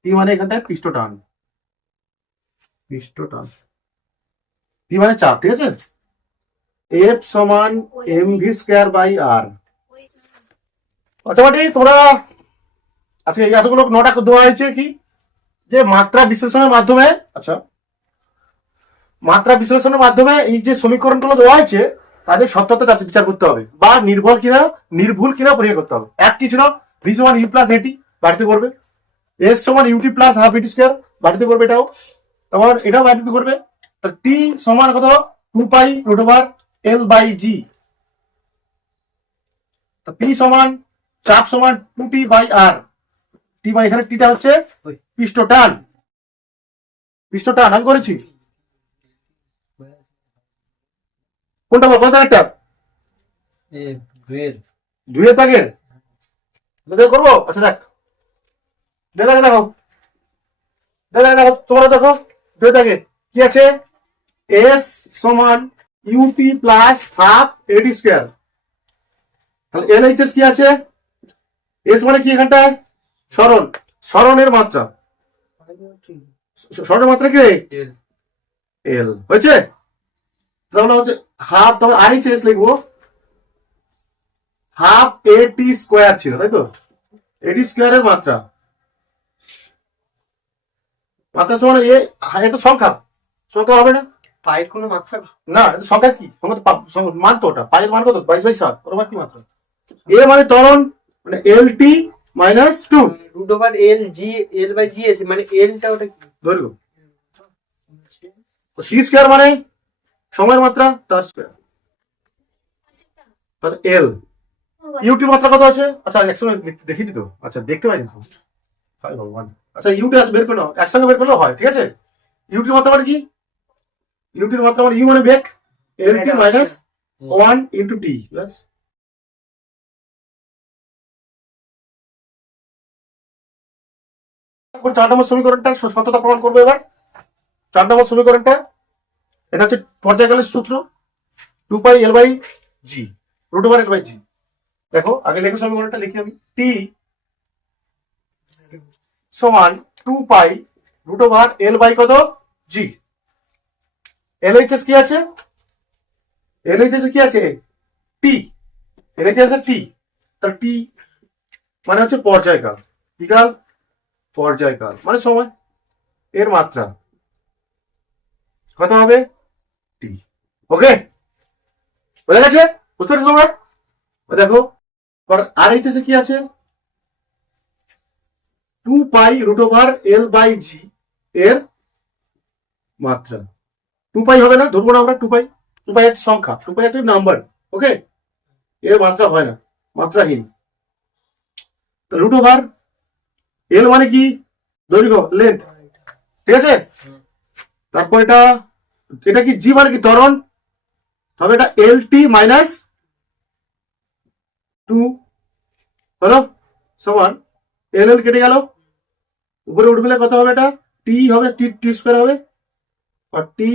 টি মানে এখানটায় পৃষ্ঠটান, পি মানে চাপ, ঠিক আছে? এফ সমান এম ভি স্কোয়ার বাই আর। আচ্ছা বাটি তোমরা আজকে এতগুলো নোটা দেওয়া হয়েছে কি যে মাত্রা বিশ্লেষণের মাধ্যমে, আচ্ছা মাত্রা বিশ্লেষণের মাধ্যমে এই যে সমীকরণগুলো দেওয়া হয়েছে তাদের সত্যতা বিচার করতে হবে, বা নির্ভুল কিনা পরীক্ষা করতে হবে। এক কিছু না, ভি সমান ইউ প্লাস এটি বাড়িতে করবে, এস সমান UT plus half a t square বাড়িতে করবে, এটাও বাড়িতে করবে। টি সমান কত? 2 pi root over L by G. P সমান চাপ সমান 2t by R, T by এখানে টিটা হচ্ছে পৃষ্ঠটান, আমি করেছি কোনটা বল, কোনটা একটা দুয়ের দাগের করবো। আচ্ছা দেখ দেখো তোমরা দেখো দুয়ের দাগের কি আছে? এস সমান UT plus half AD square. তাহলে এল এইচ এস কি আছে? এস মানে কি এখানটায় সরণের মাত্রা, সরণের মাত্রা কি? এল হয়েছে। তাহলে হচ্ছে হাফ, তাহলে আর এইচ এস লিখবো হাফ এটি স্কোয়ার ছিল, তাই তো? এটি স্কোয়ারের মাত্রা সমান এ তো সংখ্যা হবে না, পায়ের কোনো মাত্রা না এটা সংখ্যা কি? মান তো ওটা পায়ের মান কত? 22/7, ওর মান কি মাত্রা? এ মানে ত্বরণ, মানে L T minus 2 root over L G, L by G আছে, মানে এলটা ওটা কি ধরলো। টি স্কোয়ার মানে সময়ের মাত্রা, তার স্কোয়ার, তার এল। ইউটির মাত্রা কত আছে? আচ্ছা একসঙ্গে দেখিনি তো, আচ্ছা দেখতে পাইনি তো, হায় ভগবান। আচ্ছা ইউটি আছে, বের করো, একসঙ্গে বের করলেও হয়, ঠিক আছে? ইউটির মাত্রা মানে কি? ইউটির মাত্রা মানে ইউ মানে বেগ, LT minus 1 into T plus 4 নম্বর সমীকরণটা সত্যতা প্রমাণ করবো এবার। 4 নম্বর সমীকরণটা এটা হচ্ছে পর্যায়কালের সূত্র 2 pi L by G root over L by G. দেখো আগে লেখো সমীকরণটা লিখি আমি। T সমান 2 pi root over L by কত জি। LHS কি আছে? LHS কি আছে? T। LHS আছে T। তাহলে T মানে হচ্ছে পর্যায়কাল। কি কাল? পর্যায়কাল মানে সময়। এর মাত্রা কত হবে? T। ওকে, বুঝা গেছে? বুঝতে পারছো তোমরা? দেখো আর এইচএস কি আছে? 2 pi root over L by জি এর মাত্রা। 2 পাই হবে না, ধরবো না আমরা 2 পাই। 2 পাই একটা সংখ্যা, 2 পাই একটা নাম্বার। ওকে, এর মাত্রা হয় না, মাত্রাহীন। তো রুট ওভার L মানে কি? দৈর্ঘ্য, লেন্থ। ঠিক আছে, তারপর এটা কি জি মানে কি? ত্বরণ। তবে এটা LT মাইনাস 2 হলো সমান LL কেটে গেল, উপরে উঠে গেলে কত হবে? এটা টি হবে, টি স্কোয়ার হবে। আর টি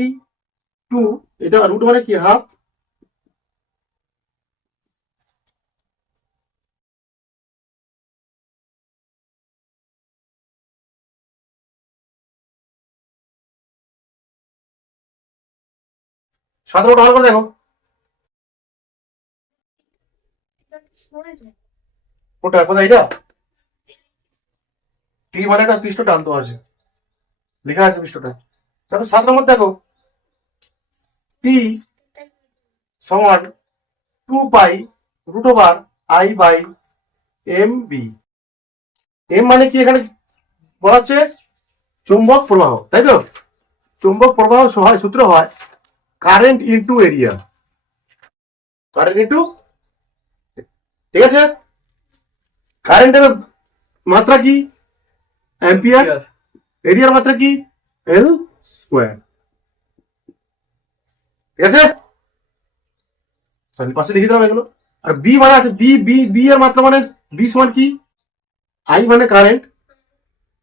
2 এটা রুট মানে কি? হাফ। সাধারণত ভালো করে দেখো, ওটা কোথায়? এটা টি মানে একটা পৃষ্ঠ টানতে আছে, লেখা আছে পৃষ্ঠটা। দেখো 7 নম্বর দেখো, টি সমান 2 pi root over I by M B. M মানে কি? এখানে বলা হচ্ছে চুম্বক প্রবাহ, তাই তো? চুম্বক প্রবাহ হয়, সূত্র হয় current into area. Current into, ঠিক আছে, কারেন্টের মাত্রা কি? অ্যাম্পিয়ার। এরিয়ার মাত্রা কি? এল স্কোয়ার। ঠিক আছে, পাশে লিখে দিলাম এগুলো। আর বি মানে আছে বি বি বি এর মাত্রা মানে বি সমান কি? আই মানে কারেন্ট,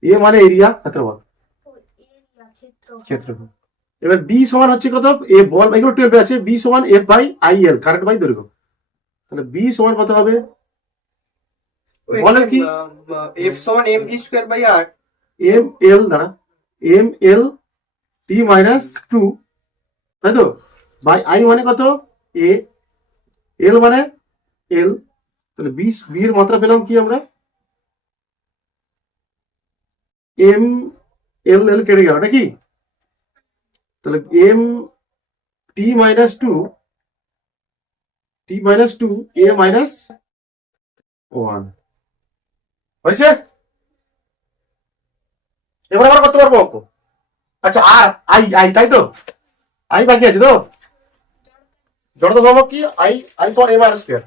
এ মানে এরিয়া, ক্ষেত্রফল। ক্ষেত্রফল। এবার বি সমান হচ্ছে কত? এ বল এগুলো 12 আছে। বি সমান F by I L, current by দৈর্ঘ্য। তাহলে বি সমান কত হবে? বলের কি? এফ সমান M V square by R. M L দাঁড়া, এম এল টি মাইনাস 2, তাই তো, বাই আই মানে কত? এ, এল মানে এল। তাহলে বি এর মাত্রা পেলাম কি আমরা? এম এল এল কেটে গেল নাকি? তাহলে M T minus 2, T minus 2 A minus 1 হয়েছে। এবার আমরা করতে পারবো অঙ্ক। আচ্ছা, আর আই আই তাই তো, আই বাকি আছে তো। জড়তা সম্ভব কি? আই আই সমান M R square.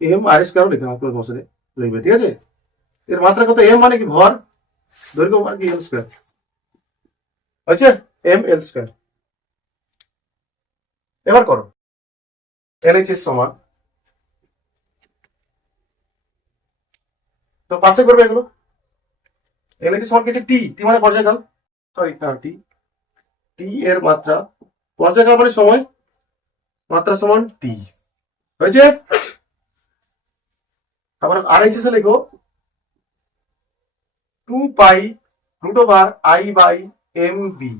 M R square লেখা আপনার বছরে লিখবে, ঠিক আছে। এর মাত্রা কত? এম মানে কি? ভর। দৈর্ঘ্য মানে কি? এল স্কোয়ার। হচ্ছে এম এল স্কোয়ার। এবার করো এলএইচএস সমান, তো পাশে করবে এগুলো। এলএইচএস সমান কিছু টি, টি মানে পর্যায়কাল, সরি টি, টি এর মাত্রা, পর্যায়কাল মানে সময়, মাত্রা সমান টি। হয়েছে। তারপর আরএইচএস লেখো 2 pi root over I by M B.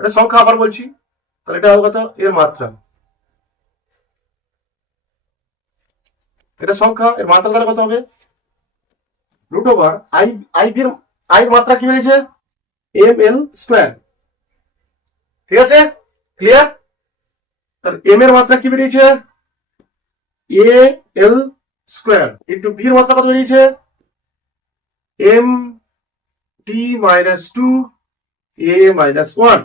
এটা সংখ্যা আবার বলছি, তাহলে এটা হবে কত? এর মাত্রা। এটা সংখ্যা, এর মাত্রা তাহলে কত হবে? রুট ওভার আই, আই এর মাত্রা কি বেরিয়েছে? M L square. ঠিক আছে, ক্লিয়ার? তাহলে এম এর মাত্রা কি বেরিয়েছে? A L square into B এর মাত্রা কত বেরিয়েছে? M T minus 2 A minus 1।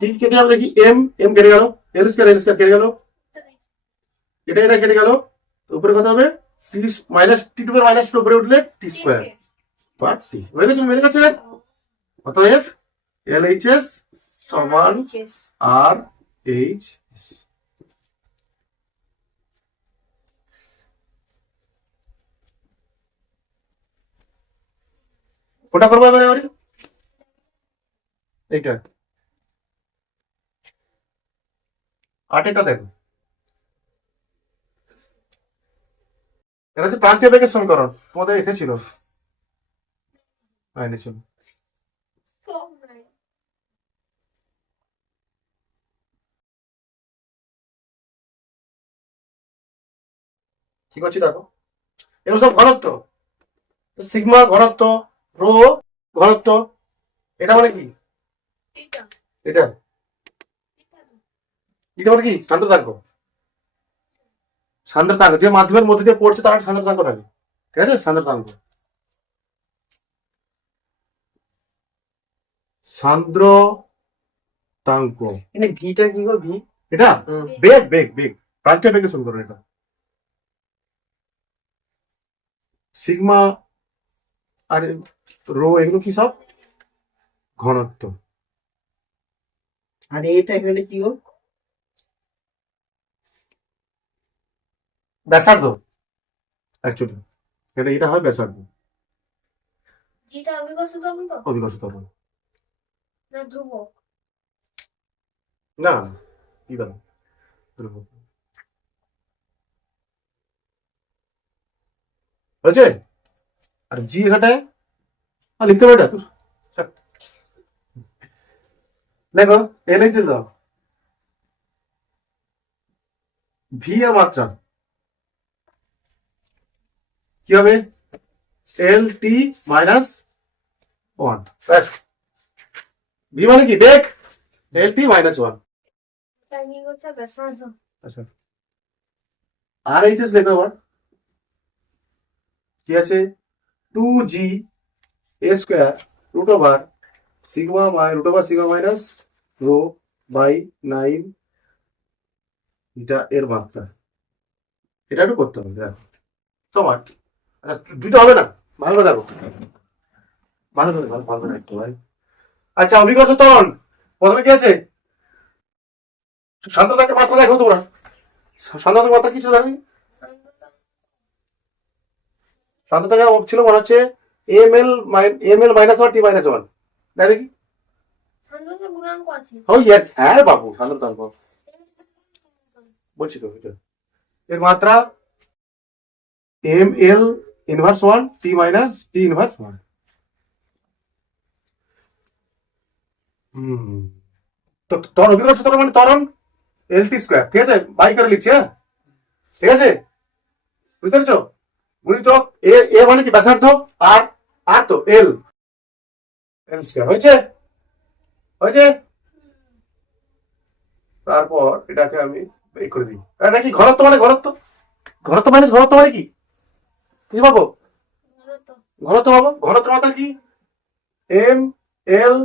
ঠিক কেটে যাবে দেখি, এম এম কেটে গেল, এল স্কোয়ার কেটে গেল, এটা কেটে গেল, উপরে কত হবে? টি মাইনাস টি টু পাওয়ার মাইনাস টু উপরে উঠলে টি স্কোয়ার বাট টি হয়ে গেছে মিলে গেছে। অতএব এল এইচ এস সমান আর এইচ এস। ওটা করবো এবারে এবারে এইটা আটেটা দেখো, এটা হচ্ছে প্রান্তীয় বেগের সমীকরণ, তোমাদের এতে ছিল লাইনে ছিল। কি করছি দেখো, এগুলো সব ঘনত্ব, সিগমা ঘনত্ব, রো ঘনত্ব, এটা মানে কি, এটা এটা মানে কি সান্দ্রতাঙ্ক, সান্দ্রতাঙ্ক যে মাধ্যমের মধ্যে দিয়ে পড়ছে তার সান্দ্রতাঙ্ক থাকে, ঠিক আছে, সান্দ্রতাঙ্ক, সান্দ্রতাঙ্ক। এখানে ভিটা কি গো, ভি? এটা বেগ বেগ বেগ, প্রান্তীয় বেগের সমীকরণ এটা। সিগমা আর রো এগুলো কি সব ঘনত্ব। আর এটা এখানে কি গো? ব্যাসার্ধ অ্যাকচুয়ালি, এটা হয় ব্যাসার্ধ, যেটা অবিকর্ষিত ত্বরণ তো অভিকর্ষিত ত্বরণ। না ধ্রুবক? না কি দাও হয়েছে। আর জি এখানটায় লিখতে পারি না তোর, দেখো এল এইচ এস দাও, ভি এর মাত্রা কি হবে, এল টি মাইনাস ওয়ান, ব্যাস। ভি মানে কি বেগ, এল টি মাইনাস ওয়ান। টাইমিং হচ্ছে ব্যাসার্ধ। আচ্ছা আর এইচ এস লেখো আবার, কি আছে, two G A square root over sigma root over sigma minus rho by 9 এটা এর মাত্রা। এটা একটু করতে হবে দেখো সমান। আচ্ছা দুটো হবে না, ভালো করে দেখো, ভালো করে ভালো ভালো করে দেখতে ভাই। আচ্ছা অভিকর্ষ ত্বরণ প্রথমে কি আছে, সান্দ্রতাকে মাত্রা দেখো তোমরা, সান্দ্রতার মাত্রা কি ছিল দেখি, সান্দ্রতাকে ছিল মনে হচ্ছে M L minus one T minus one, দেখি সান্দ্রতা গুণাঙ্ক আছে। ও ইয়ার হ্যাঁ বাবু সান্দ্রতা বলছি তো, এটা এর মাত্রা M L inverse one T minus T inverse one. তো ত্বরণ অভিকর্ষ ত্বরণ মানে ত্বরণ এল টি স্কোয়ার, ঠিক আছে, বাই করে লিখছি, হ্যাঁ ঠিক আছে, বুঝতে পেরেছো, গুণিত এ এ মানে কি ব্যাসার্ধ, আর আর তো এল এল স্কোয়ার, হয়েছে হয়েছে। তারপর এটাকে আমি এই করে দিই, এটা কি ঘনত্ব মানে ঘনত্ব, ঘনত্ব মাইনাস ঘনত্ব মানে কি, কি পাবো, ঘনত্ব। ঘনত্ব পাবো, ঘনত্ব মাত্রা কি এম এল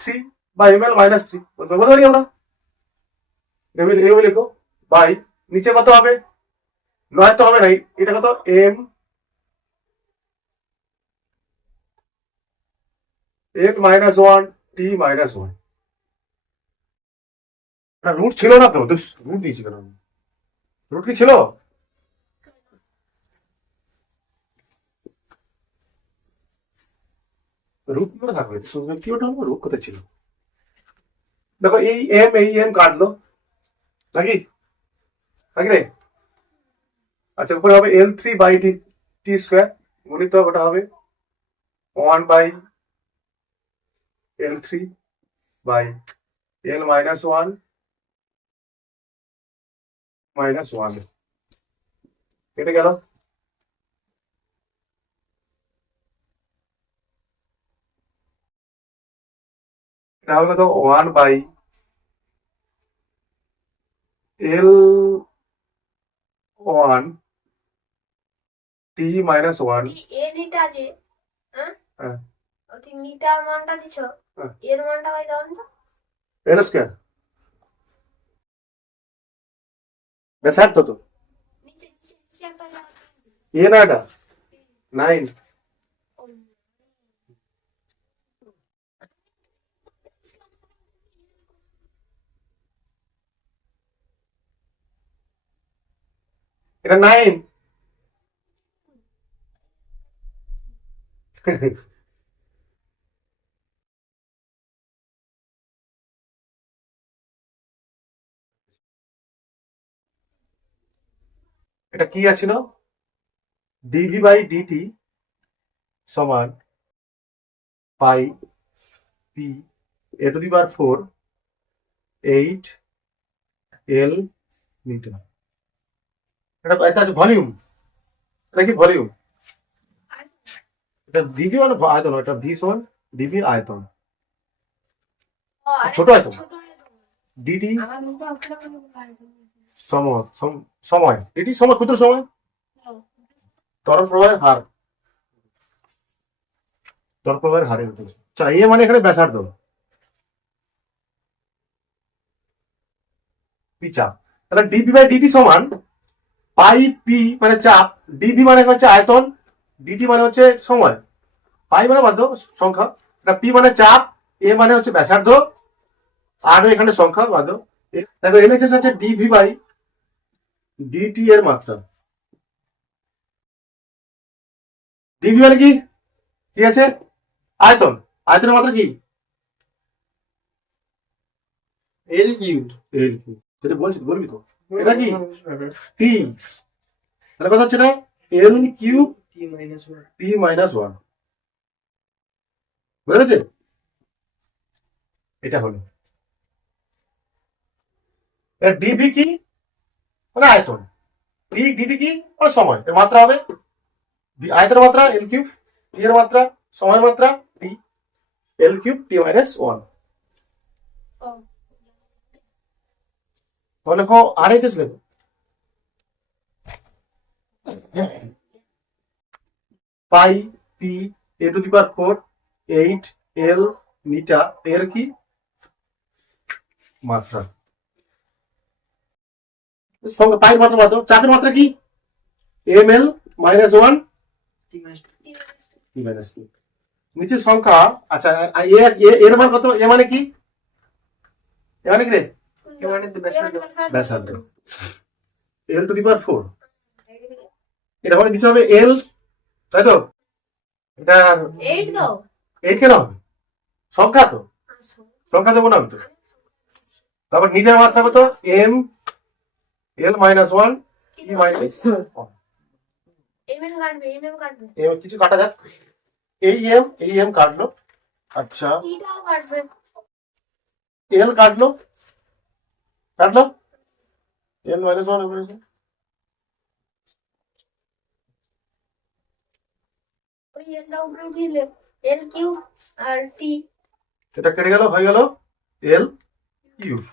থ্রি বা এম এল মাইনাস থ্রি বলতে পারি আমরা, এম লিখো বাই নিচে কত হবে, নয় তো হবে নাই, এটা কত M L minus one T minus one. Root ছিল না তো, রুট দিয়েছি কেন, রুট কি ছিল, রুট করে থাকবে, কি ওটা রুট কোথায় ছিল, দেখো এই এম কাটলো নাকি নাকি রে। আচ্ছা উপরে হবে L three by T T square গুণিত ওটা হবে one by L three by L minus one minus one, কেটে গেল, এটা হবে কত one by L one T minus one. এর এটা আছে, হ্যাঁ হ্যাঁ ওটি মিটার মানটা দিছো, হ্যাঁ। এর মানটা কই দাও না, এল স্কোয়ার ব্যাসার্ধ তো, নিচে নিচে নিচে একটা আছে। এ না এটা 9 এটা 9 এটা কি আছে না ডিভি বাই ডিটি সমান pi P A to the power 4 8 L metre. এটা আছে ভলিউম। এটা কি ভলিউম? এটা ডিভি মানে আয়তন, এটা ভি সমান ডিভি আয়তন, ছোট আয়তন। ডিটি সময়, সময় ডিটি সময়, ক্ষুদ্র সময়, তরল প্রবাহের হার, তরল প্রবাহের হারের। আচ্ছা এ মানে এখানে ব্যাসার্ধ, পি চাপ। তাহলে ডিভি বাই ডিটি সমান পাই পি মানে চাপ, ডিভি মানে হচ্ছে আয়তন, ডিটি মানে হচ্ছে সময়, পাই মানে বাধ্য সংখ্যা, এটা পি মানে চাপ, এ মানে হচ্ছে ব্যাসার্ধ, আর এখানে সংখ্যা বাধ্য। দেখো এলএইচএস হচ্ছে ডিভি বাই ডিটি এর মাত্রা। ডিভি মানে কি? কি আছে? আয়তন। আয়তনের মাত্রা কি? L Q. L Q. সেটা বলছি, বলবি তো। এটা কি? টি। তাহলে কথা হচ্ছে না এল কিউ টি মাইনাস 1। টি মাইনাস 1। বুঝা গেছে? এটা হলো ডিভি কি মানে আয়তন, টি ডিটি কি মানে সময়, এর মাত্রা হবে আয়তনের মাত্রা এল কিউব, টি এর মাত্রা সময়ের মাত্রা টি, এল কিউব টি মাইনাস 1। তাহলে লেখো আরএইচএস লেখো pi P A to the power 4 8 L metre এর কি মাত্রা, সঙ্গে পাই মাত্রা মাত্র। চাপের মাত্রা কি? এম এল মাইনাস 1 টি মাইনাস 2। টি মাইনাস 2। নিচের সংখ্যা। আচ্ছা এর মান কত? এ মানে কি? এ মানে কি রে? এ মানে তো ব্যাসার্ধ। ব্যাসার্ধ এল টু দি পাওয়ার 4। এটা মানে নিচে হবে এল, তাই তো? এটা 8 দাও। 8 কেন হবে? সংখ্যা তো, সংখ্যা দেবো না আমি তো। তারপর নিচের মাত্রা কত? এম এল মাইনাস 1 ই মাইনাস 1। এমএম কাটবে, এমএম কাটবে। এম কিছু কাটা যাক, এই এম কাটলো। আচ্ছা টিটাও কাটবে। এল কাটলো, কাটলো এল মাইনাস 1 এবার ওই এলটা উপরে উঠিয়ে এল কিউ আর টি। এটা কেটে গেল, হয়ে গেল এল কিউব।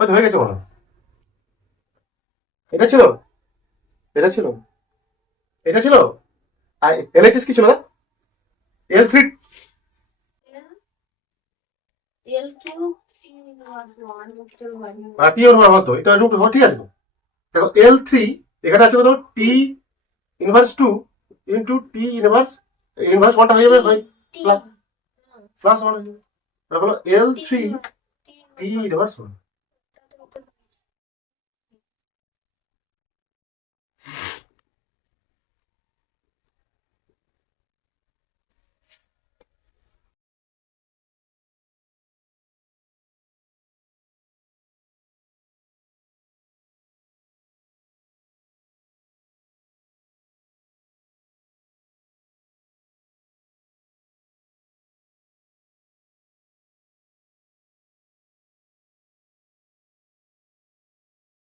হয়তো হয়ে গেছে মনে হয়। এটা ছিল, এটা ছিল, এটা ছিল। আর এলএইচএস কি ছিল না? L three L Q T minus 1 হচ্ছে মানে আর টি এর মান তো এটা রুট ঠিক আছে তো। দেখো এল থ্রি এখানে আছে কত? T inverse 2 into T inverse, inverse 1টা হয়ে যাবে ভাই, টি প্লাস 1 হয়ে যাবে। তাহলে এল থ্রি টি ইনভার্স 1।